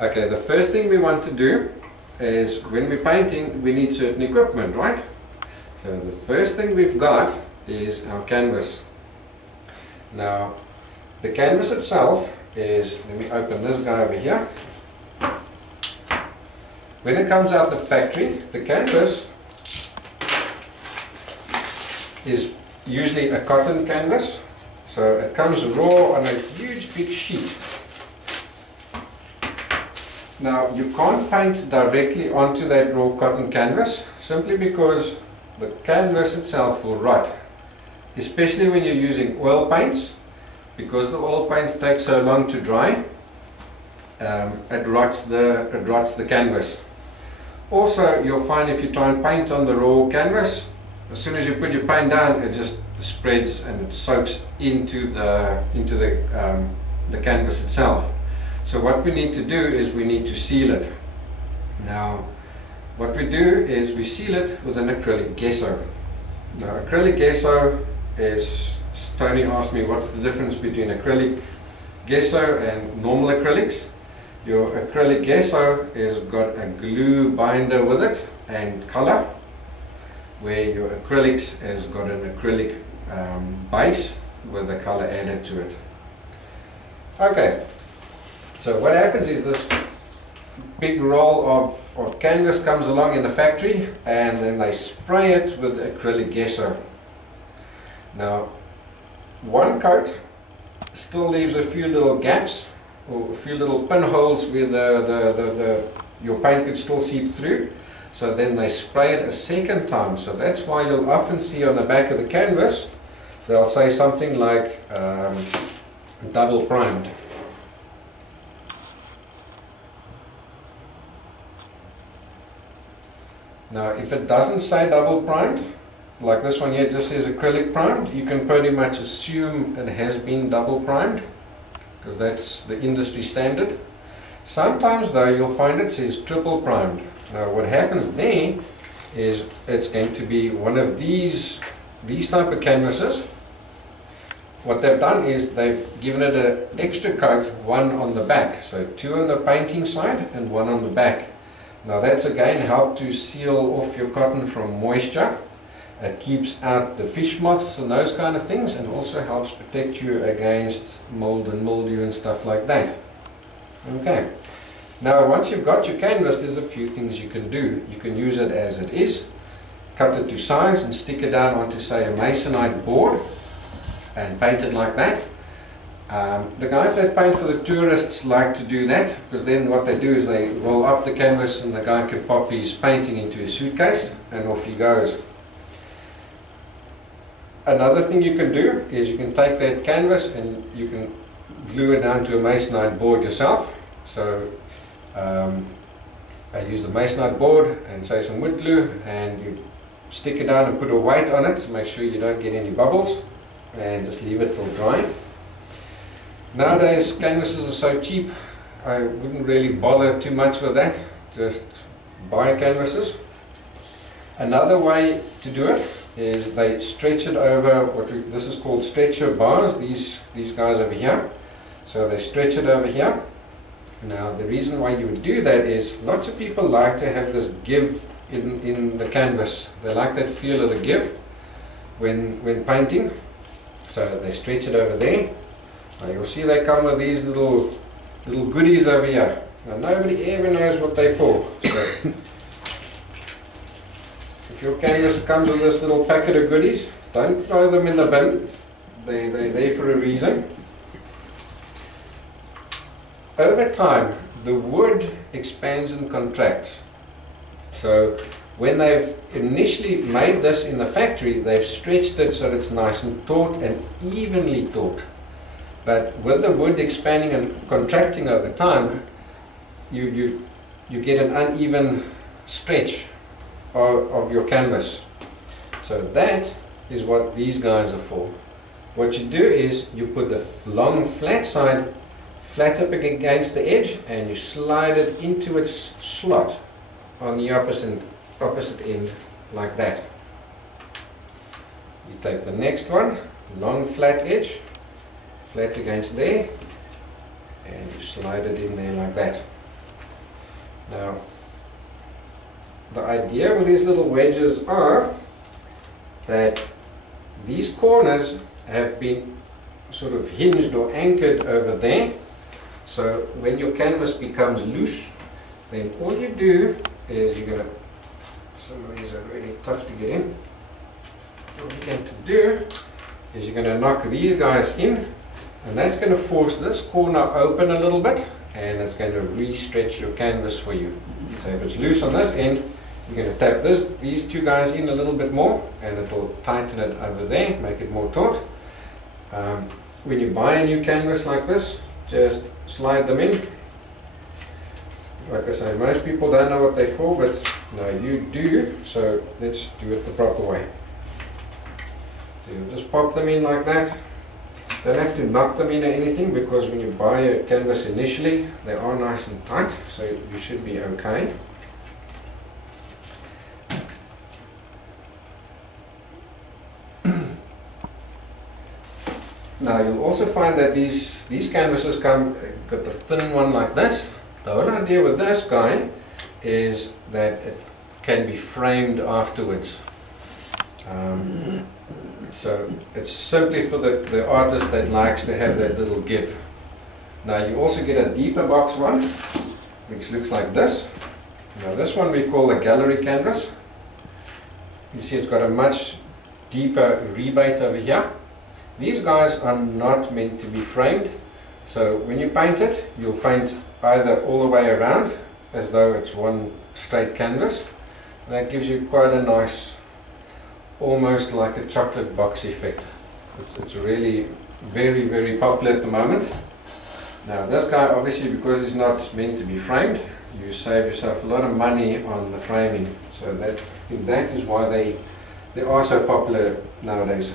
Okay, the first thing we want to do is when we're painting, we need certain equipment, right? So the first thing we've got is our canvas. Now, the canvas itself is, let me open this guy over here. When it comes out the factory, the canvas is usually a cotton canvas. So it comes raw on a huge big sheet. Now you can't paint directly onto that raw cotton canvas simply because the canvas itself will rot. Especially when you're using oil paints, because the oil paints take so long to dry, it rots the canvas. Also, you'll find if you try and paint on the raw canvas, as soon as you put your paint down, it just spreads and it soaks into the canvas itself. So what we need to do is we need to seal it. Now, what we do is we seal it with an acrylic gesso. Now, acrylic gesso is, Tony asked me what's the difference between acrylic gesso and normal acrylics. Your acrylic gesso has got a glue binder with it and color, where your acrylics has got an acrylic base with the color added to it. Okay, so what happens is this big roll of canvas comes along in the factory, and then they spray it with acrylic gesso. Now, one coat still leaves a few little gaps or a few little pinholes where your paint could still seep through. So then they spray it a second time. So that's why you'll often see on the back of the canvas, they'll say something like double primed. Now if it doesn't say double primed, like this one here just says acrylic primed, you can pretty much assume it has been double primed, because that's the industry standard. Sometimes though you'll find it says triple primed. Now what happens there is it's going to be one of these type of canvases. What they've done is they've given it an extra coat, one on the back, so two on the painting side and one on the back. Now that's again helped to seal off your cotton from moisture. It keeps out the fish moths and those kind of things, and also helps protect you against mold and mildew and stuff like that. Okay. Now once you've got your canvas, there's a few things you can do. You can use it as it is, cut it to size and stick it down onto, say, a masonite board and paint it like that. The guys that paint for the tourists like to do that, because then what they do is they roll up the canvas and the guy can pop his painting into a suitcase and off he goes. Another thing you can do is you can take that canvas and you can glue it down to a masonite board yourself. So I use the masonite board and say some wood glue, and you stick it down and put a weight on it to make sure you don't get any bubbles, and just leave it till dry. Nowadays canvases are so cheap, I wouldn't really bother too much with that. Just buy canvases. Another way to do it is they stretch it over this is called stretcher bars, these guys over here. So they stretch it over here. Now the reason why you would do that is lots of people like to have this give in the canvas. They like that feel of the give when painting. So they stretch it over there. Now you'll see they come with these little goodies over here. Now nobody ever knows what they're for. So if your canvas comes with this little packet of goodies, don't throw them in the bin. They're there for a reason. Over time, the wood expands and contracts. So when they've initially made this in the factory, they've stretched it so that it's nice and taut and evenly taut. But with the wood expanding and contracting over time, you get an uneven stretch of your canvas. So that is what these guys are for. What you do is you put the long flat side flat up against the edge, and you slide it into its slot on the opposite end like that. You take the next one, long flat edge, flat against there, and you slide it in there like that. Now, the idea with these little wedges are that these corners have been sort of hinged or anchored over there. So when your canvas becomes loose, then all you do is you're going to, some of these are really tough to get in. What you're going to do is you're going to knock these guys in, and that's going to force this corner open a little bit, and it's going to re-stretch your canvas for you. So if it's loose on this end, you're going to tap these two guys in a little bit more, and it will tighten it over there, make it more taut. When you buy a new canvas like this, just slide them in. Like I say, most people don't know what they're for, but no, you do, so let's do it the proper way. So you'll just pop them in like that. Don't have to knock them in or anything, because when you buy a canvas initially, they are nice and tight, so you should be okay. Now you'll also find that these canvases got the thin one like this. The whole idea with this guy is that it can be framed afterwards. So it's simply for the artist that likes to have that little give. Now you also get a deeper box one, which looks like this. Now this one we call a gallery canvas. You see it's got a much deeper rebate over here. These guys are not meant to be framed, so when you paint it, you'll paint either all the way around as though it's one straight canvas. And that gives you quite a nice, almost like a chocolate box effect. It's really very, very popular at the moment. Now this guy, obviously, because he's not meant to be framed, you save yourself a lot of money on the framing. So I think that is why they are so popular nowadays.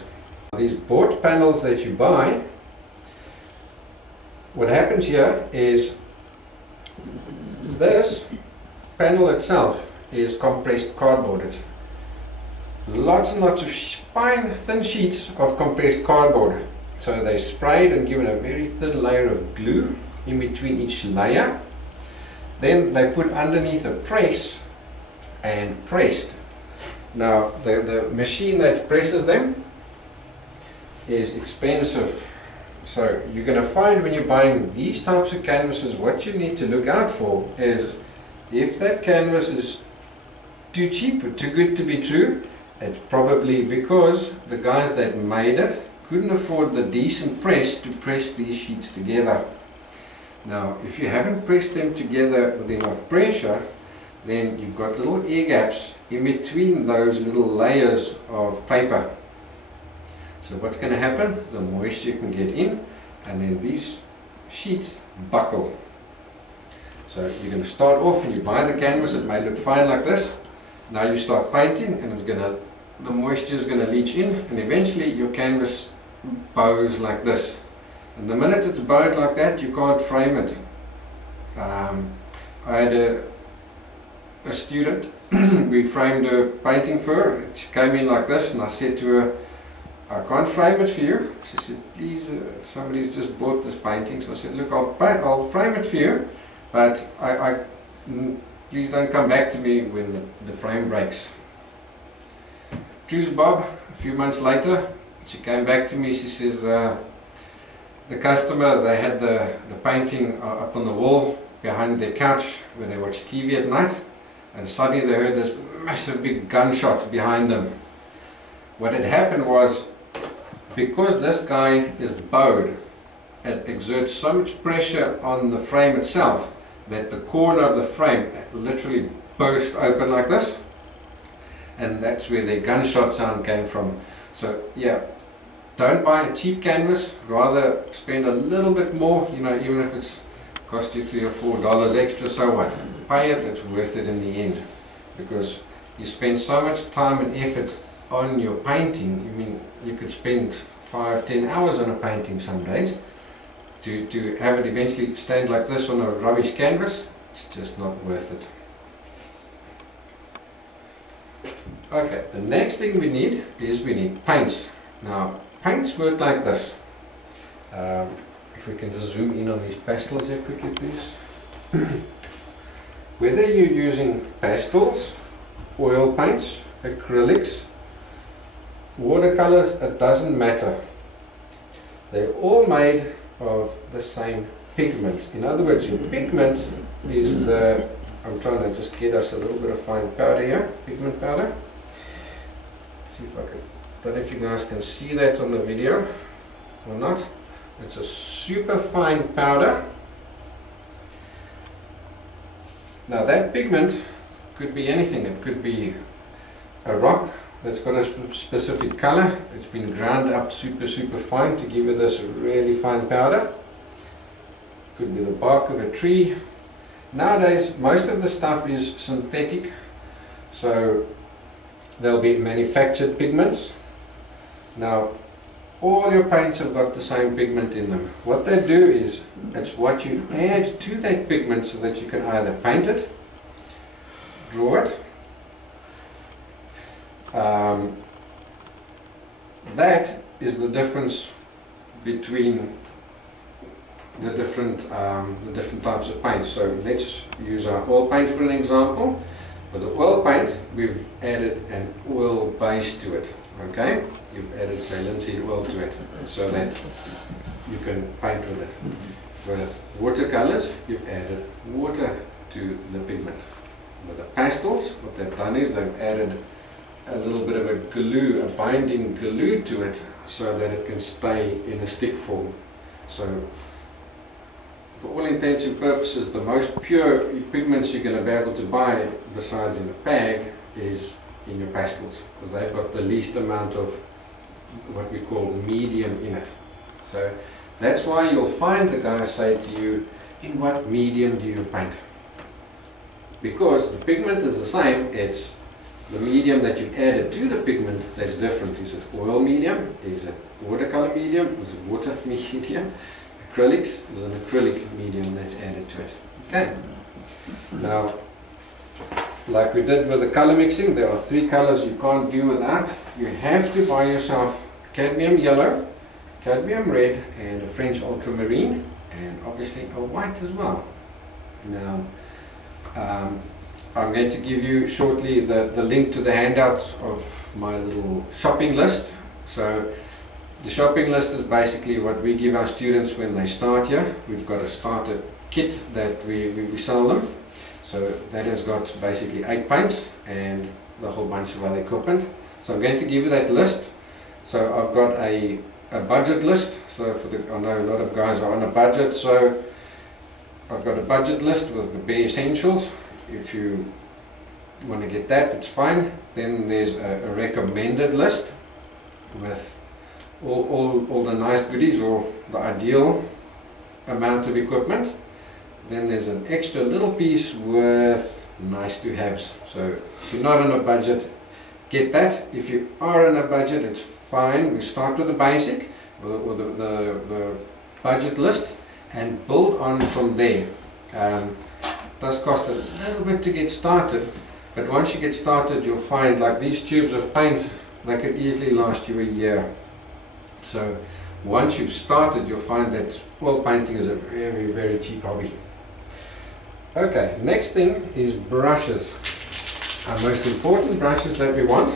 These board panels that you buy, what happens here is this panel itself is compressed cardboard. It's lots and lots of fine thin sheets of compressed cardboard. So they sprayed and given a very thin layer of glue in between each layer. Then they put underneath a press and pressed. Now the machine that presses them is expensive. So you're going to find when you're buying these types of canvases, what you need to look out for is if that canvas is too cheap or too good to be true, it's probably because the guys that made it couldn't afford the decent press to press these sheets together. Now if you haven't pressed them together with enough pressure, then you've got little air gaps in between those little layers of paper. So what's going to happen? The moisture can get in, and then these sheets buckle. So you're going to start off and you buy the canvas, it may look fine like this. Now you start painting and the moisture is going to leach in, and eventually your canvas bows like this. And the minute it's bowed like that, you can't frame it. I had a student, we framed a painting for her. She came in like this, and I said to her, I can't frame it for you. She said, please, somebody's just bought this painting. So I said, look, I'll frame it for you, but please don't come back to me when the frame breaks. Truce Bob, a few months later, she came back to me. She says, the customer, they had the painting up on the wall behind their couch where they watch TV at night, and suddenly they heard this massive big gunshot behind them. What had happened was, because this guy is bowed, it exerts so much pressure on the frame itself that the corner of the frame literally burst open like this, and that's where the gunshot sound came from. So yeah, don't buy a cheap canvas, rather spend a little bit more, you know, even if it's cost you $3 or $4 extra, so what? Pay it, it's worth it in the end, because you spend so much time and effort on your painting. I mean, you could spend 5-10 hours on a painting some days. To have it eventually stand like this on a rubbish canvas, it's just not worth it. Okay, the next thing we need is paints. Now, paints work like this. If we can just zoom in on these pastels here quickly, please. Whether you're using pastels, oil paints, acrylics, watercolors, it doesn't matter. They're all made of the same pigment. In other words, your pigment is the, I'm trying to just get us a little bit of fine powder here, pigment powder. See if I can, don't know if you guys can see that on the video or not. It's a super fine powder. Now that pigment could be anything. It could be a rock that's got a specific color. It's been ground up super fine to give it this really fine powder. Could be the bark of a tree. Nowadays most of the stuff is synthetic, so there'll be manufactured pigments. Now all your paints have got the same pigment in them. What they do is, it's what you add to that pigment so that you can either paint it, draw it. That is the difference between the different types of paints. So let's use our oil paint for an example. For the oil paint, we've added an oil base to it. Okay, you've added, say, linseed oil to it so that you can paint with it. With watercolors, you've added water to the pigment. With the pastels, what they've done is they've added a little bit of a glue, a binding glue to it so that it can stay in a stick form. So for all intents and purposes, the most pure pigments you're going to be able to buy besides in a bag is in your pastels, because they've got the least amount of what we call medium in it. So that's why you'll find the guys say to you, in what medium do you paint? Because the pigment is the same, it's the medium that you've added to the pigment that's different. Is it oil medium? Is it watercolor medium? Is it water medium? Acrylics is an acrylic medium that's added to it. Okay. Now, like we did with the color mixing, there are 3 colors you can't do without. You have to buy yourself cadmium yellow, cadmium red, and a French ultramarine, and obviously a white as well. Now, I'm going to give you shortly the link to the handouts of my little shopping list. So the shopping list is basically what we give our students when they start here. We've got a starter kit that we sell them. So that has got basically 8 paints and the whole bunch of other equipment. So I'm going to give you that list. So I've got a budget list. So for I know a lot of guys are on a budget, so I've got a budget list with the bare essentials. If you want to get that, it's fine. Then there's a recommended list with all the nice goodies, or the ideal amount of equipment. Then there's an extra little piece with nice to haves. So if you're not on a budget, get that. If you are on a budget, it's fine. We start with the basic or the budget list and build on from there. It does cost a little bit to get started, but once you get started, you'll find, like these tubes of paint, they could easily last you a year. So once you've started, you'll find that oil painting is a very cheap hobby. Okay, next thing is brushes. Our most important brushes that we want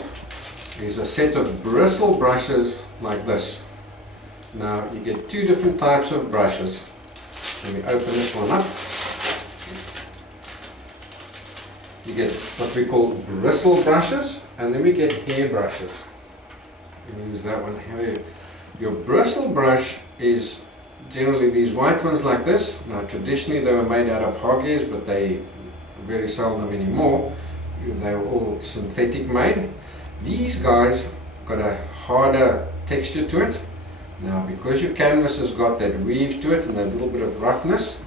is a set of bristle brushes like this. Now you get 2 different types of brushes. Let me open this one up. You get what we call bristle brushes, and then we get hair brushes. Let me use that one here. Your bristle brush is generally these white ones like this. Now traditionally they were made out of hog hairs, but they very seldom anymore. They were all synthetic made. These guys got a harder texture to it. Now because your canvas has got that weave to it and that little bit of roughness,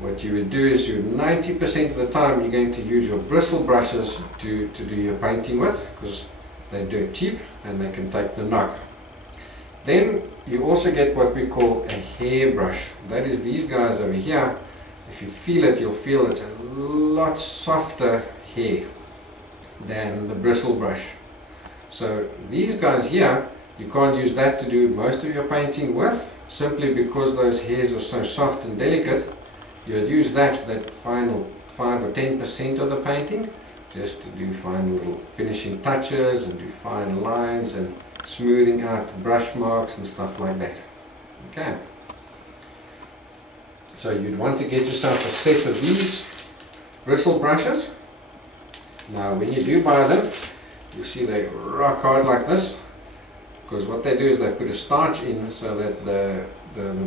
what you would do is 90% of the time you're going to use your bristle brushes to do your painting with, because they're dirt cheap and they can take the knock. Then you also get what we call a hair brush. That is these guys over here. If you feel it, you'll feel it's a lot softer hair than the bristle brush. So these guys here, you can't use that to do most of your painting with, simply because those hairs are so soft and delicate. You'll use that for that 5 or 10% of the painting, just to do fine little finishing touches and do fine lines and smoothing out brush marks and stuff like that. Okay. So you'd want to get yourself a set of these bristle brushes. Now when you do buy them, you see they rock hard like this, because what they do is they put a starch in so that the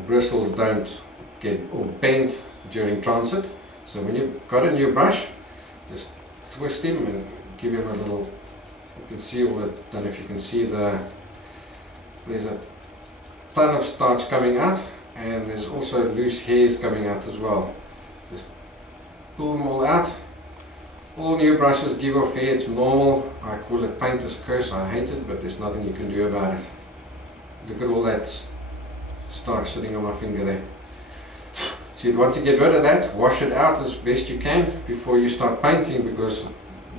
bristles don't get all bent during transit. So when you've got a new brush, just twist him and give him a little, you can see all the, don't know if you can see there's a ton of starch coming out, and there's also loose hairs coming out as well. Just pull them all out. All new brushes give off hair, it's normal. I call it painter's curse, I hate it, but there's nothing you can do about it. Look at all that starch sitting on my finger there. So you'd want to get rid of that, wash it out as best you can before you start painting, because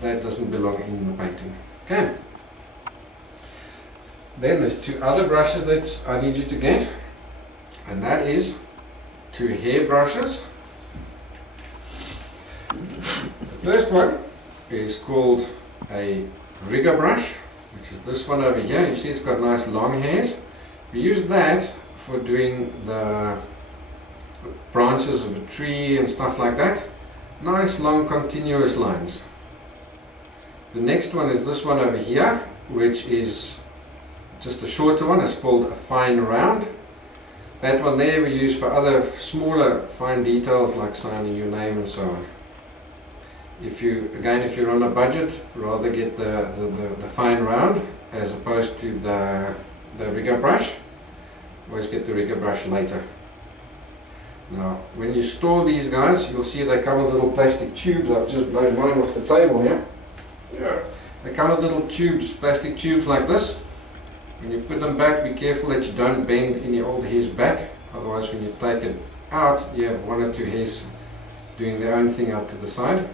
that doesn't belong in the painting. Okay. Then there's two other brushes that I need you to get, and that is two hair brushes. The first one is called a rigger brush, which is this one over here. You see it's got nice long hairs. We use that for doing the branches of a tree and stuff like that. Nice long continuous lines. The next one is this one over here, which is just a shorter one. It's called a fine round. That one there we use for other smaller fine details like signing your name and so on. If you're on a budget, rather get the fine round as opposed to the rigger brush. Always get the rigger brush later. Now, when you store these guys, you'll see they come with little plastic tubes. I've just blown mine off the table here. Yeah. They come with little tubes, plastic tubes like this. When you put them back, be careful that you don't bend any old hairs back. Otherwise, when you take it out, you have one or two hairs doing their own thing out to the side.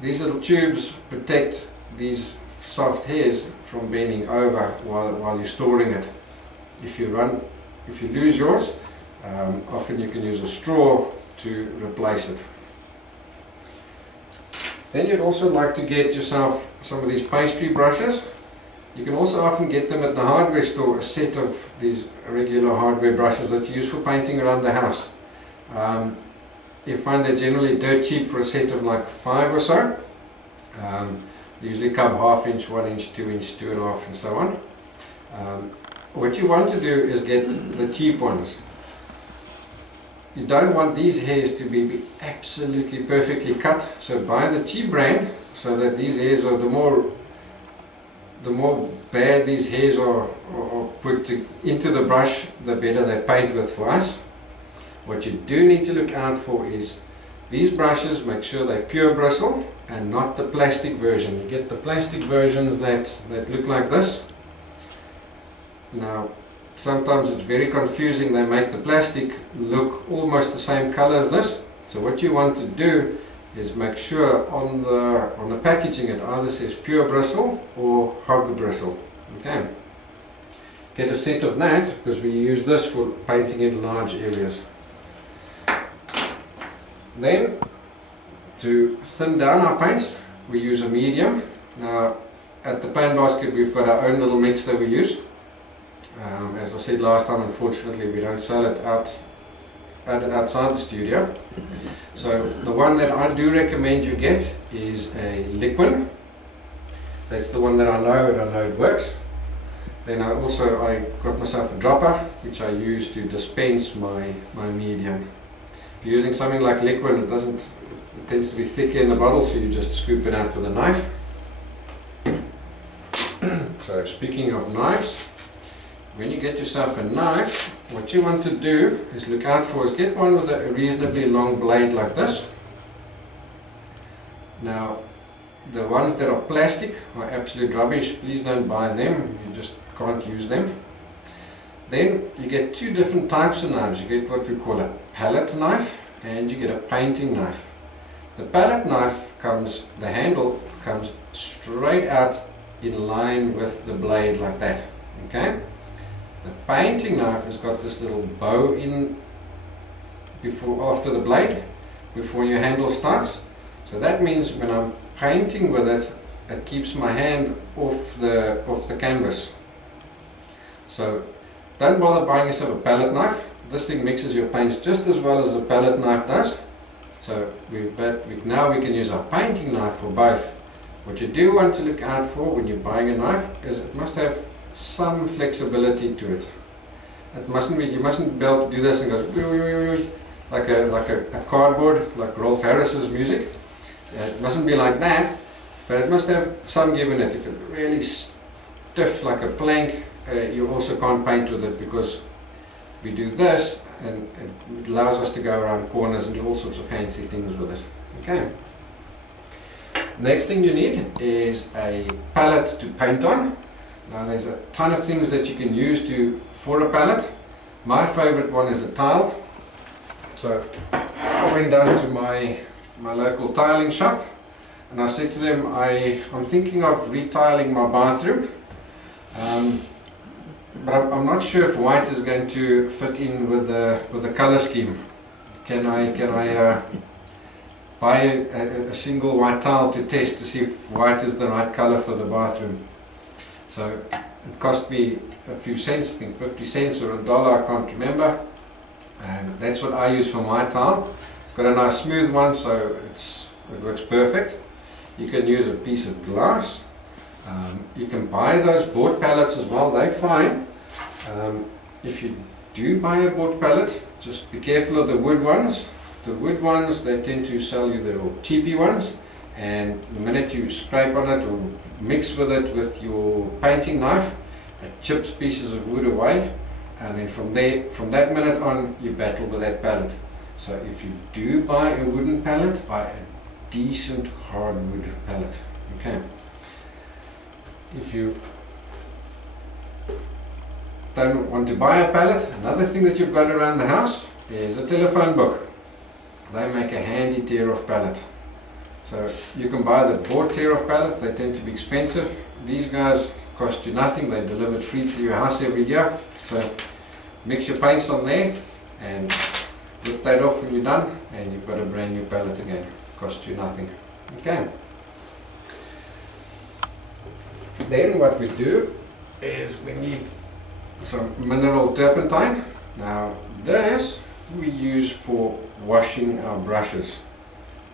These little tubes protect these soft hairs from bending over while you're storing it. If you lose yours, often you can use a straw to replace it. Then you'd also like to get yourself some of these pastry brushes. You can also often get them at the hardware store, a set of these regular hardware brushes that you use for painting around the house. You find they're generally dirt cheap for a set of like 5 or so. They usually come 1/2 inch, 1 inch, 2 inch, 2.5 and so on. What you want to do is get the cheap ones. You don't want these hairs to be absolutely perfectly cut, so buy the cheap brand so that these hairs are, the more bad these hairs are put into the brush, the better they paint with for us. What you do need to look out for is these brushes, make sure they're pure bristle and not the plastic version. You get the plastic versions that look like this. Now, sometimes it's very confusing. They make the plastic look almost the same color as this. So what you want to do is make sure on the packaging it either says pure bristle or hog bristle. Okay. Get a set of that, because we use this for painting in large areas. Then, to thin down our paints, we use a medium. Now, at the paint basket we've got our own little mix that we use. As I said last time, unfortunately we don't sell it outside the studio. So the one that I do recommend you get is a liquid. That's the one that I know, and I know it works. Then I got myself a dropper, which I use to dispense my medium. If you're using something like liquid, it tends to be thicker in the bottle, so you just scoop it out with a knife. So speaking of knives, when you get yourself a knife, what you want to do is look out for is get one with a reasonably long blade like this. Now, the ones that are plastic are absolute rubbish. Please don't buy them. You just can't use them. Then you get two different types of knives. You get what we call a palette knife and you get a painting knife. The palette knife the handle comes straight out in line with the blade like that. Okay? The painting knife has got this little bow in after the blade, before your handle starts. So that means when I'm painting with it, it keeps my hand off the canvas. So don't bother buying yourself a palette knife. This thing mixes your paints just as well as the palette knife does. So now we can use our painting knife for both. What you do want to look out for when you're buying a knife is it must have some flexibility to it. It mustn't be, you mustn't be able to do this and go like a cardboard, like Rolf Harris's music. It mustn't be like that, but it must have some give in it. If it's really stiff like a plank, you also can't paint with it, because we do this and it allows us to go around corners and do all sorts of fancy things with it. Okay. Next thing you need is a palette to paint on. Now there's a ton of things that you can use for a palette. My favorite one is a tile. So I went down to my local tiling shop and I said to them, I'm thinking of retiling my bathroom, but I'm not sure if white is going to fit in with the color scheme. Can I buy a single white tile to test to see if white is the right color for the bathroom? So it cost me a few cents, I think 50 cents or $1, I can't remember, and that's what I use for my tile. Got a nice smooth one, so it works perfect. You can use a piece of glass. You can buy those board palettes as well, they're fine. If you do buy a board palette, just be careful of the wood ones. The wood ones, they tend to sell you the cheapy ones, and the minute you scrape on it or mix with it with your painting knife, it chips pieces of wood away, and then from that minute on, you battle with that palette. So if you do buy a wooden palette, buy a decent hardwood palette. Okay. If you don't want to buy a palette, another thing that you've got around the house is a telephone book. They make a handy tear-off palette. So you can buy the board tear-off pallets, they tend to be expensive. These guys cost you nothing, they're delivered free to your house every year. So mix your paints on there and rip that off when you're done, and you've got a brand new palette again. Cost you nothing. Okay. Then what we do is we need some mineral turpentine. Now this we use for washing our brushes.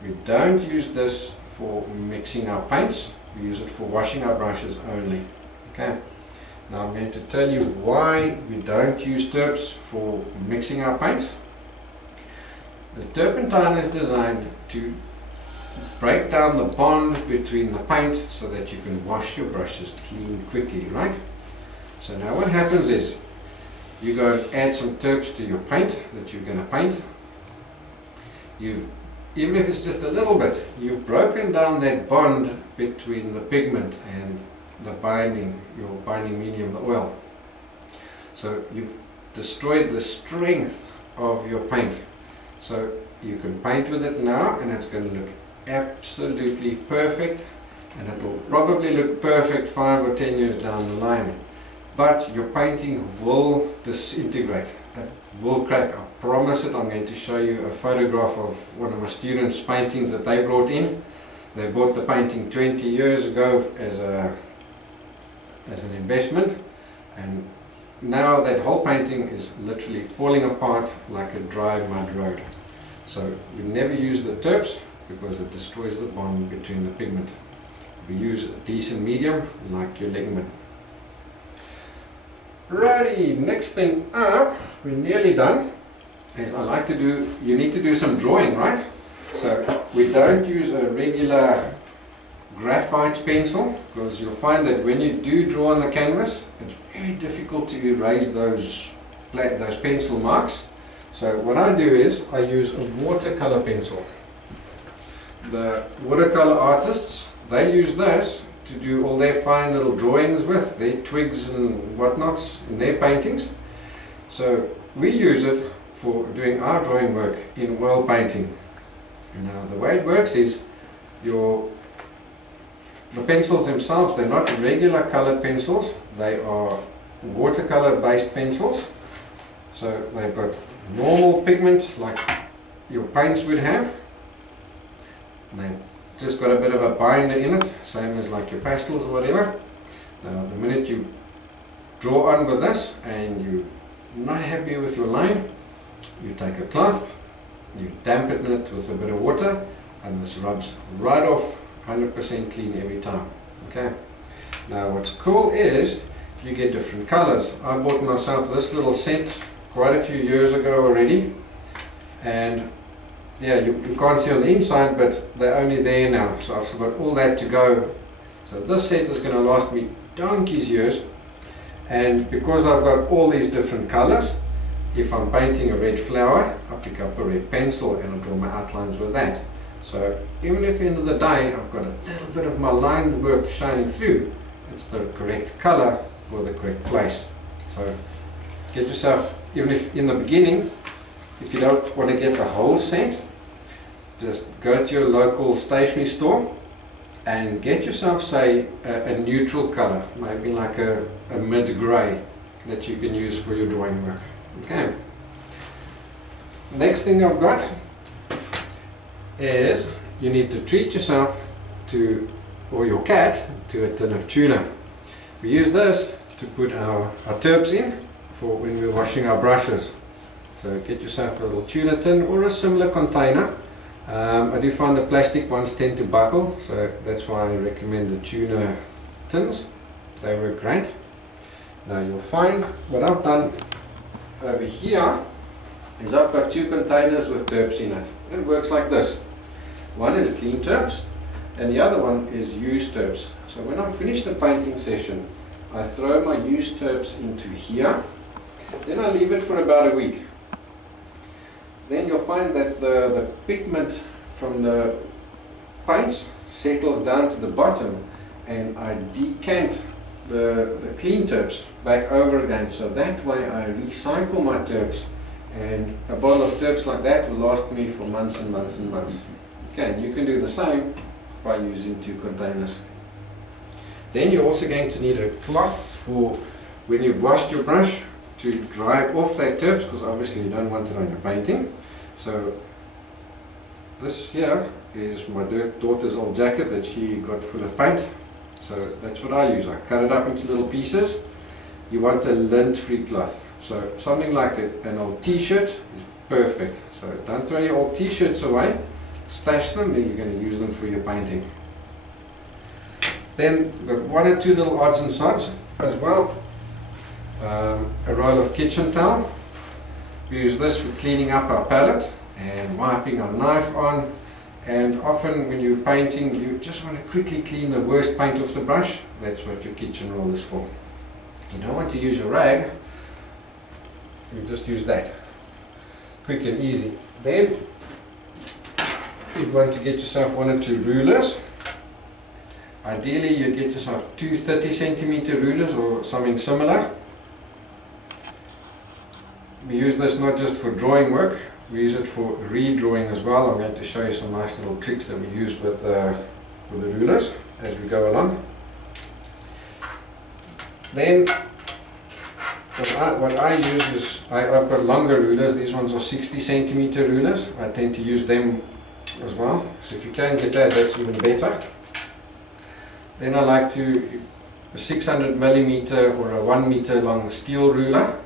We don't use this for mixing our paints, we use it for washing our brushes only. Okay. Now I'm going to tell you why we don't use turps for mixing our paints. The turpentine is designed to break down the bond between the paint so that you can wash your brushes clean quickly, right? So now what happens is you go and add some turps to your paint that you're going to paint. Even if it's just a little bit, you've broken down that bond between the pigment and the binding, your binding medium, the oil. So you've destroyed the strength of your paint. So you can paint with it now and it's going to look absolutely perfect, and it will probably look perfect 5 or 10 years down the line. But your painting will disintegrate, it will crack, I promise it. I'm going to show you a photograph of one of my students' paintings that they brought in. They bought the painting 20 years ago as an investment, and now that whole painting is literally falling apart like a dry mud road. So we never use the turps because it destroys the bond between the pigment. We use a decent medium like your Legman. Righty, next thing up, we're nearly done, is I like to do, you need to do some drawing, right? So we don't use a regular graphite pencil, because you'll find that when you do draw on the canvas, it's very difficult to erase those pencil marks. So what I do is I use a watercolor pencil. The watercolor artists, they use this to do all their fine little drawings with, their twigs and whatnots in their paintings. So we use it for doing our drawing work in oil painting. Now the way it works is the pencils themselves, they're not regular colored pencils, they are watercolor based pencils. So they've got normal pigment like your paints would have, They've just got a bit of a binder in it, same as like your pastels or whatever. Now the minute you draw on with this and you're not happy with your line, you take a cloth, you dampen it with a bit of water, and this rubs right off, 100% clean every time. Okay. Now what's cool is you get different colors. I bought myself this little set quite a few years ago already, and yeah, you can't see on the inside, but they're only there now, so I've got all that to go. So this set is going to last me donkey's years, and because I've got all these different colors, if I'm painting a red flower, I pick up a red pencil and I draw my outlines with that. So even if at the end of the day I've got a little bit of my line work shining through, it's the correct color for the correct place. So get yourself, even if in the beginning, if you don't want to get the whole set, just go to your local stationery store and get yourself, say, a neutral color, maybe like a mid-grey that you can use for your drawing work. Okay. Next thing I've got is you need to treat yourself to, or your cat, to a tin of tuna. We use this to put our turps in for when we're washing our brushes. So get yourself a little tuna tin or a similar container. I do find the plastic ones tend to buckle, so that's why I recommend the tuna tins. They work great. Now you'll find what I've done over here is I've got two containers with turps in it. It works like this. One is clean turps and the other one is used turps. So when I finish the painting session, I throw my used turps into here, then I leave it for about a week. Then you'll find that the pigment from the paints settles down to the bottom, and I decant the clean turps back over again, so that way I recycle my turps, and a bottle of turps like that will last me for months and months and months. Okay, you can do the same by using two containers. Then you're also going to need a cloth for when you've washed your brush to dry off that turps, because obviously you don't want it on your painting. So this here is my daughter's old jacket that she got full of paint. So that's what I use. I cut it up into little pieces. You want a lint-free cloth. So something like an old t-shirt is perfect. So don't throw your old t-shirts away. Stash them, then you're going to use them for your painting. Then we've got one or two little odds and sods as well. A roll of kitchen towel. We use this for cleaning up our palette and wiping our knife on. And often when you're painting, you just want to quickly clean the worst paint off the brush. That's what your kitchen roll is for. You don't want to use your rag, you just use that. Quick and easy. Then you'd want to get yourself one or two rulers. Ideally you'd get yourself two 30cm rulers or something similar. We use this not just for drawing work, we use it for redrawing as well. I'm going to show you some nice little tricks that we use with the rulers as we go along. Then what I use is, I've got longer rulers. These ones are 60cm rulers. I tend to use them as well. So if you can get that, that's even better. Then I like to, a 600mm or a 1 meter long steel ruler.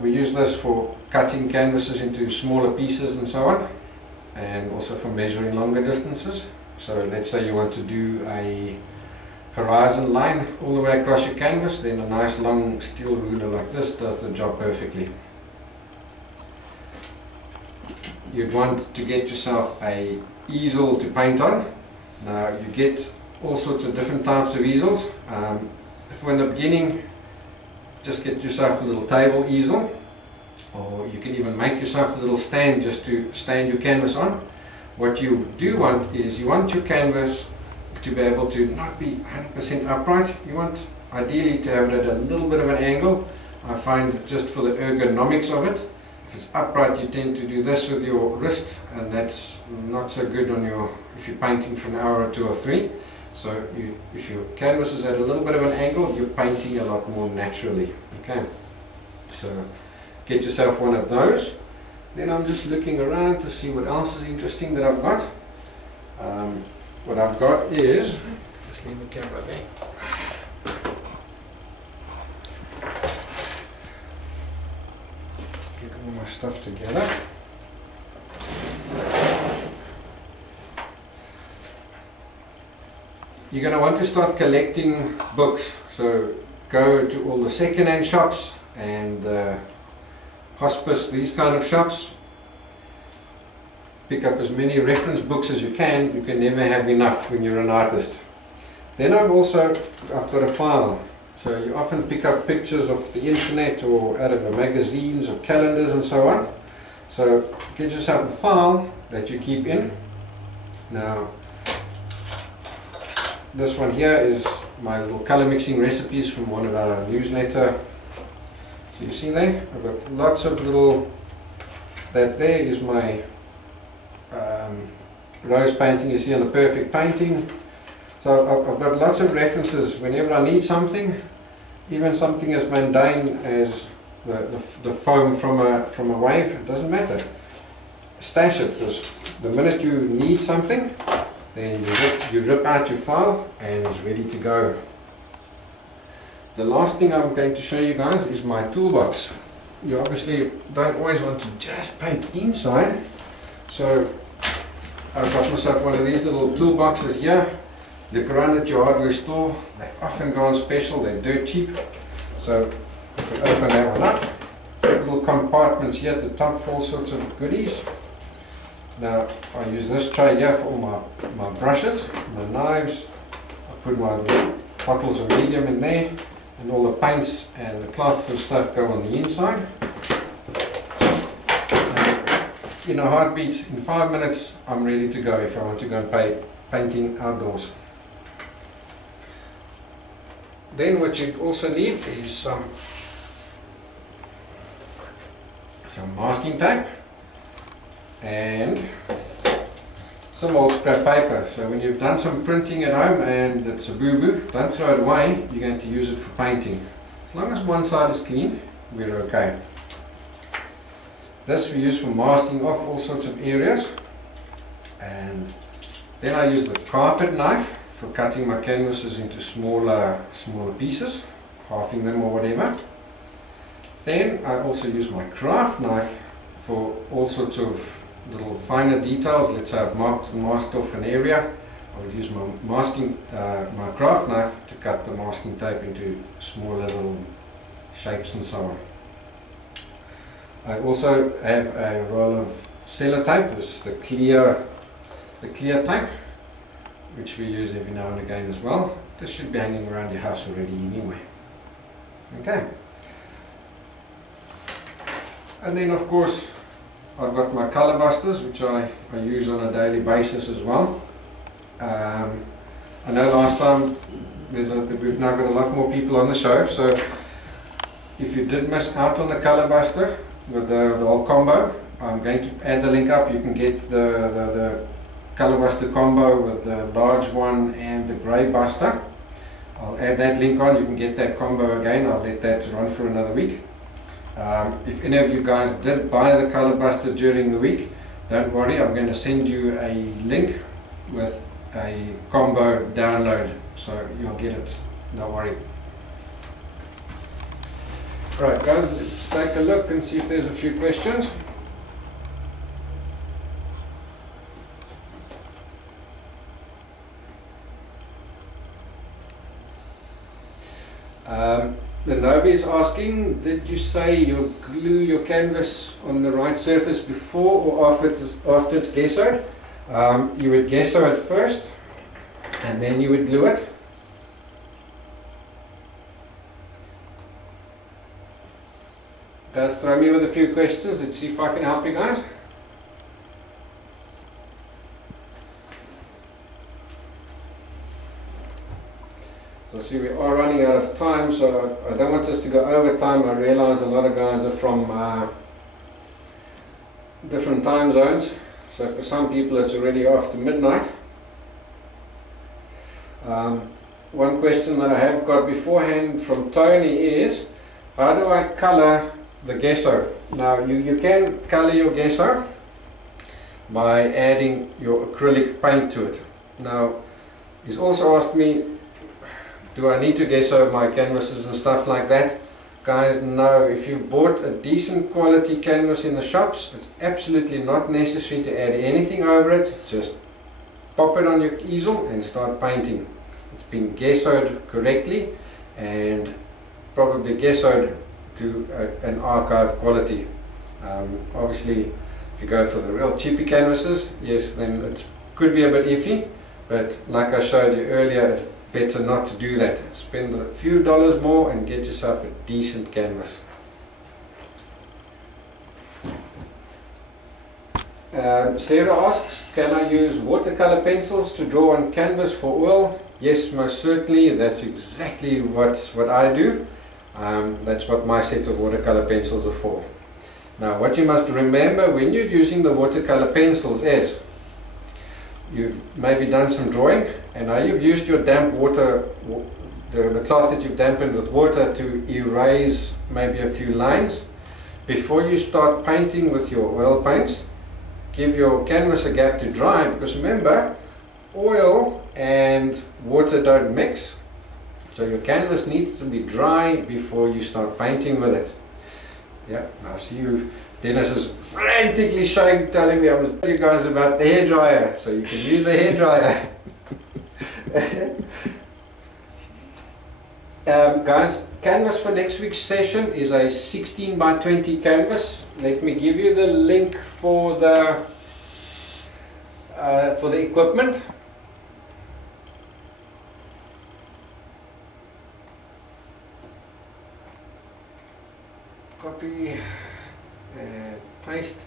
We use this for cutting canvases into smaller pieces and so on, and also for measuring longer distances. So let's say you want to do a horizon line all the way across your canvas, then a nice long steel ruler like this does the job perfectly. You'd want to get yourself a easel to paint on. Now you get all sorts of different types of easels. If we're in the beginning, just get yourself a little table easel, or you can even make yourself a little stand just to stand your canvas on. What you do want is you want your canvas to be able to not be 100% upright. You want ideally to have it at a little bit of an angle. I find just for the ergonomics of it, if it's upright you tend to do this with your wrist, and that's not so good on your, if you're painting for an hour or two or three. So if your canvas is at a little bit of an angle, you're painting a lot more naturally. Okay, so get yourself one of those. Then I'm just looking around to see what else is interesting that I've got. What I've got is, just leave the camera there. Get all my stuff together. You're going to want to start collecting books, so go to all the second-hand shops and hospice, these kind of shops. Pick up as many reference books as you can. You can never have enough when you're an artist. Then I've got a file, so you often pick up pictures of the internet or out of magazines or calendars and so on. So get yourself a file that you keep in. Now, this one here is my little color mixing recipes from one of our newsletter. So you see there, I've got lots of little, that there is my rose painting you see on the perfect painting. So I've got lots of references whenever I need something, even something as mundane as the foam from a wave, it doesn't matter. Stash it, because the minute you need something, then you rip out your file and it's ready to go. The last thing I'm going to show you guys is my toolbox. You obviously don't always want to just paint inside, so I've got myself one of these little toolboxes here. Look around at your hardware store, they often go on special, they're dirt cheap. So if we open that one up, little compartments here at the top for all sorts of goodies. Now I use this tray here for all my brushes, my knives. I put my little bottles of medium in there, and all the paints and the cloths and stuff go on the inside. In a heartbeat, in 5 minutes I'm ready to go if I want to go and painting outdoors. Then what you also need is some masking tape and some old scrap paper. So when you've done some printing at home and it's a boo-boo, don't throw it away, you're going to use it for painting. As long as one side is clean, we're okay. This we use for masking off all sorts of areas. And then I use the carpet knife for cutting my canvases into smaller pieces, halving them or whatever. Then I also use my craft knife for all sorts of little finer details. Let's say I've masked off an area, I would use my craft knife to cut the masking tape into smaller little shapes and so on. I also have a roll of sellotape, this is the clear tape, which we use every now and again as well. This should be hanging around your house already anyway. Okay. And then of course I've got my color busters, which I use on a daily basis as well. I know last time we've now got a lot more people on the show, so if you did miss out on the color buster with the whole combo, I'm going to add the link up. You can get the color buster combo with the large one and the grey buster. I'll add that link on. You can get that combo again. I'll let that run for another week. If any of you guys did buy the color buster during the week, don't worry, I'm going to send you a link with a combo download, so you'll get it, don't worry. Right guys, let's take a look and see if there's a few questions. The Nobi is asking, did you say you glue your canvas on the right surface before or after it's gessoed? You would gesso it first and then you would glue it. Guys, throw me with a few questions. Let's see if I can help you guys. So see, we are running out of time, so I don't want us to go over time. I realize a lot of guys are from different time zones, so for some people it's already after midnight. One question that I have got beforehand from Tony is, how do I color the gesso? Now you can color your gesso by adding your acrylic paint to it. Now he's also asked me, do I need to gesso my canvases and stuff like that? Guys, no. If you've bought a decent quality canvas in the shops, it's absolutely not necessary to add anything over it. Just pop it on your easel and start painting. It's been gessoed correctly and probably gessoed to an archive quality. Obviously, if you go for the real cheapy canvases, yes, then it could be a bit iffy, but like I showed you earlier, it's better not to do that. Spend a few dollars more and get yourself a decent canvas. Sarah asks, can I use watercolor pencils to draw on canvas for oil? Yes, most certainly. That's exactly what I do. That's what my set of watercolor pencils are for. Now what you must remember when you're using the watercolor pencils is you've maybe done some drawing and now you've used your damp water, the cloth that you've dampened with water, to erase maybe a few lines. Before you start painting with your oil paints, give your canvas a gap to dry, because remember, oil and water don't mix, so your canvas needs to be dry before you start painting with it. Yeah, I see you. Dennis is frantically telling me I must tell you guys about the hairdryer, so you can use the hairdryer. Guys, canvas for next week's session is a 16 by 20 canvas. Let me give you the link for the equipment. Copy and paste.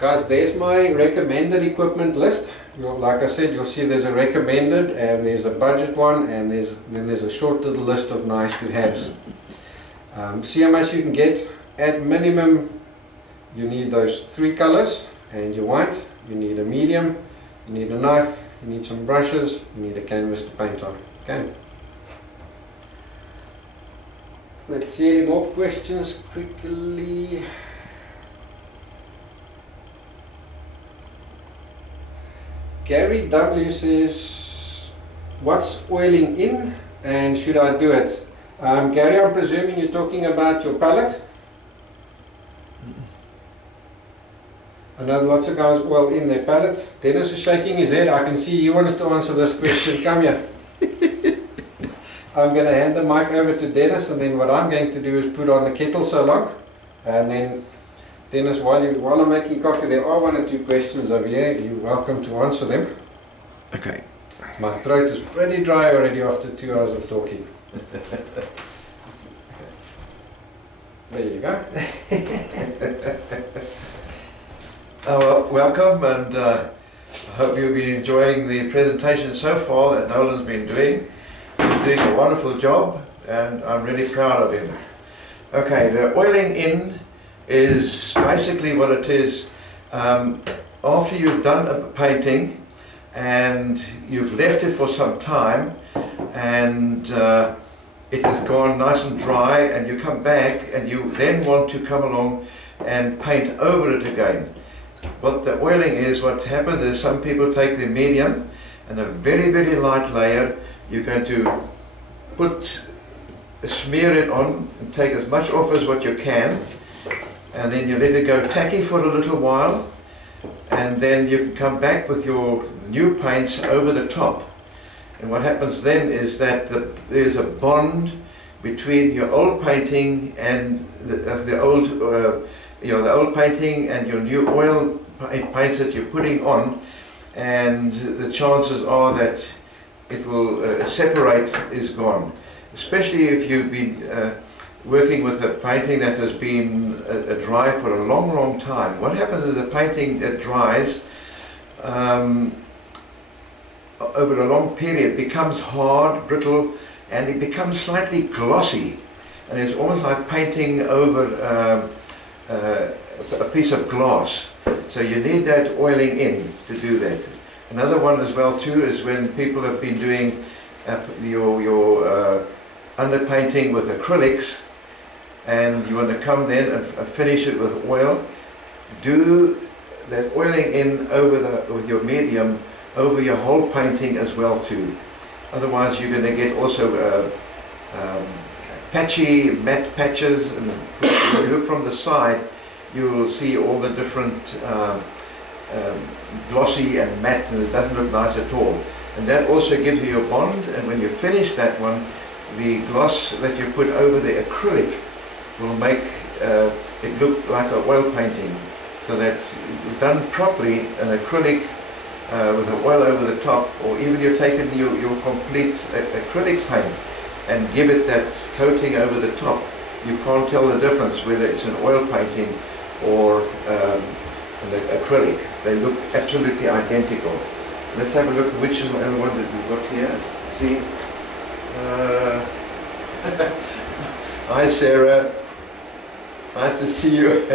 Guys, there's my recommended equipment list. Like I said, you'll see there's a recommended and there's a budget one, and then there's a short little list of nice to haves. See how much you can get. At minimum you need those 3 colors and your white. You need a medium, you need a knife, you need some brushes, you need a canvas to paint on. Okay. Let's see any more questions quickly. Gary W says, what's oiling in and should I do it? Gary, I'm presuming you're talking about your palette. I know lots of guys oil in their palette. Dennis is shaking his head. I can see he wants to answer this question. Come here. I'm going to hand the mic over to Dennis, and then what I'm going to do is put on the kettle so long, and then Dennis, while I'm making coffee, there are 1 or 2 questions over here. You're welcome to answer them. Okay. My throat is pretty dry already after 2 hours of talking. There you go. Well, welcome, and I hope you've been enjoying the presentation so far that Nolan's been doing. He's doing a wonderful job, and I'm really proud of him. Okay, the oiling in is basically what it is. After you've done a painting and you've left it for some time, and it has gone nice and dry, and you come back and you then want to come along and paint over it again. What the oiling is, what happens is some people take the medium and a very, very light layer. You're going to smear it on and take as much off as what you can, and then you let it go tacky for a little while, and then you can come back with your new paints over the top. And what happens then is that there's a bond between your old painting and the old painting and your new oil paints that you're putting on, and the chances are that it will separate is gone. Especially if you've been working with a painting that has been dry for a long, long time. What happens is the painting that dries over a long period becomes hard, brittle, and it becomes slightly glossy, and it's almost like painting over a piece of glass. So you need that oiling in to do that. Another one as well too is when people have been doing your underpainting with acrylics, and you want to come then and finish it with oil, do that oiling in with your medium over your whole painting as well too. Otherwise you're going to get also patchy matte patches, and if you look from the side you will see all the different glossy and matte, and it doesn't look nice at all. And that also gives you your bond, and when you finish that one, the gloss that you put over the acrylic will make it look like an oil painting. So that's done properly, an acrylic with the oil over the top, or even you're taking your complete acrylic paint and give it that coating over the top. You can't tell the difference whether it's an oil painting or an acrylic. They look absolutely identical. Let's have a look at which is the ones that we've got here. See? Hi Sarah, nice to see you.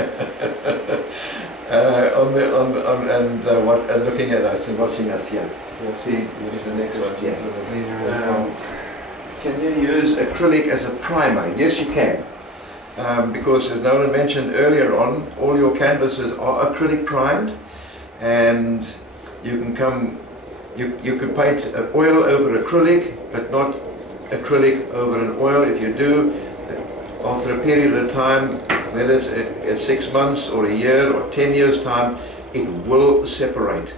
Looking at us and watching us here. See, the next one here. Can you use acrylic as a primer? Yes, you can. Because as Nolan mentioned earlier on, all your canvases are acrylic primed, and you can paint oil over acrylic, but not acrylic over an oil. If you do, after a period of time, whether it's 6 months or a year or 10 years time, it will separate.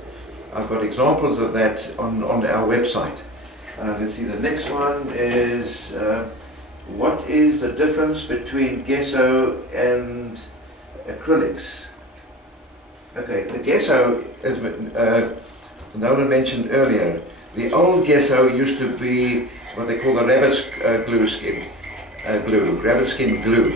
I've got examples of that on our website. Let's see, the next one is what is the difference between gesso and acrylics? Okay, the gesso, as Nolan mentioned earlier, the old gesso used to be what they call the rabbit skin glue,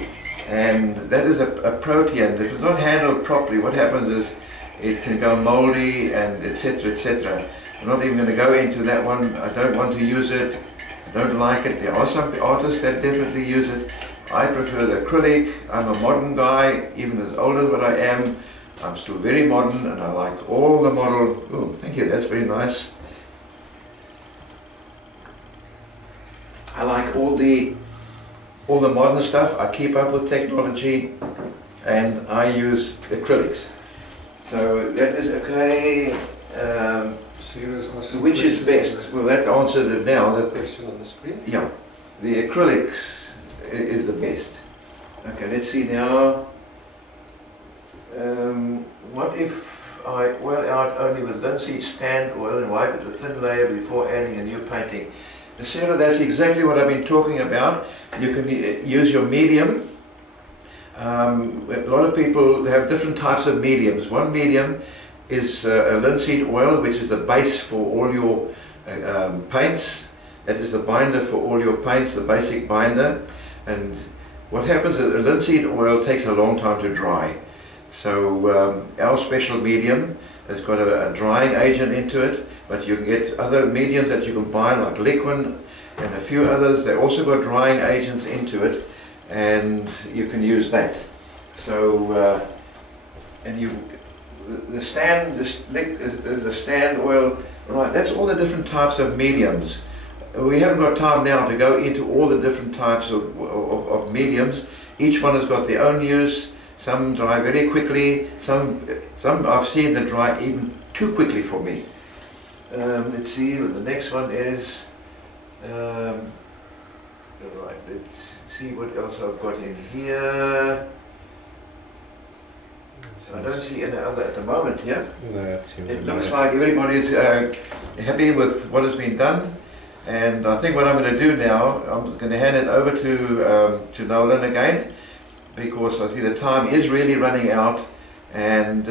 and that is a protein. If it's not handled properly, what happens is it can go moldy and etc, etc. I'm not even going to go into that one. I don't want to use it. I don't like it. There are some artists that definitely use it. I prefer the acrylic. I'm a modern guy, even as old as what I am. I'm still very modern, and I like all the model. Oh, thank you. That's very nice. I like all the modern stuff. I keep up with technology, and I use acrylics. So that is okay. Which is best? Well, that answered it now. That question on the screen. Yeah, the acrylics is the best. Okay, let's see now. What if I oil out only with linseed stand oil and wipe it a thin layer before adding a new painting? Sarah, that's exactly what I've been talking about. You can use your medium. A lot of people have different types of mediums. One medium is a linseed oil, which is the base for all your paints. That is the binder for all your paints, the basic binder. And what happens is a linseed oil takes a long time to dry. So our special medium has got a drying agent into it, but you can get other mediums that you can buy, like Liquid and a few others. They also got drying agents into it, and you can use that. So the stand oil, right? That's all the different types of mediums. We haven't got time now to go into all the different types of mediums. Each one has got their own use. Some dry very quickly. Some I've seen that dry even too quickly for me. Let's see what the next one is. Right, let's see what else I've got in here. I don't see any other at the moment here. It looks like everybody's happy with what has been done, and I think what I'm going to do now, I'm going to hand it over to Nolan again, because I see the time is really running out, and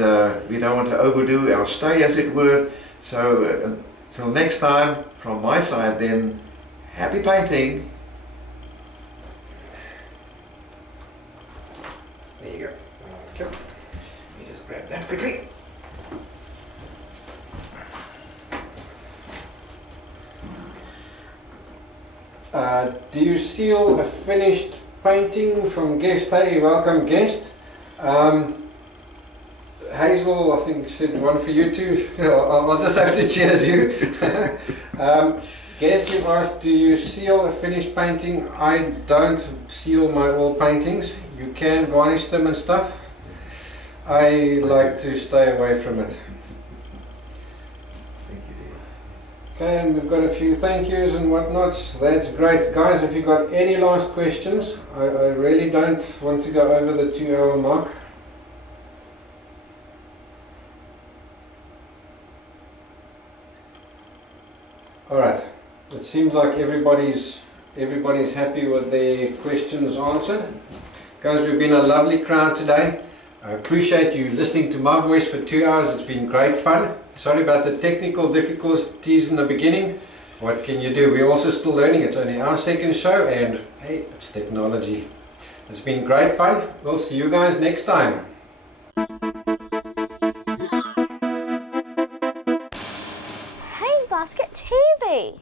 we don't want to overdo our stay, as it were. So until next time, from my side then, happy painting. There you go. Okay. Let me just grab that quickly. Do you seal a finished painting from guest? Hey, welcome guest. Hazel, I think, said one for you too. I'll just have to cheers you. Guess you asked, do you seal a finished painting? I don't seal my oil paintings. You can varnish them and stuff. I like to stay away from it. Okay, and we've got a few thank yous and whatnots. That's great. Guys, if you've got any last questions, I really don't want to go over the 2-hour mark. Alright, it seems like everybody's happy with their questions answered. Guys, we've been a lovely crowd today. I appreciate you listening to my voice for 2 hours. It's been great fun. Sorry about the technical difficulties in the beginning. What can you do? We're also still learning. It's only our second show and hey, it's technology. It's been great fun. We'll see you guys next time. Hey, Basket TV!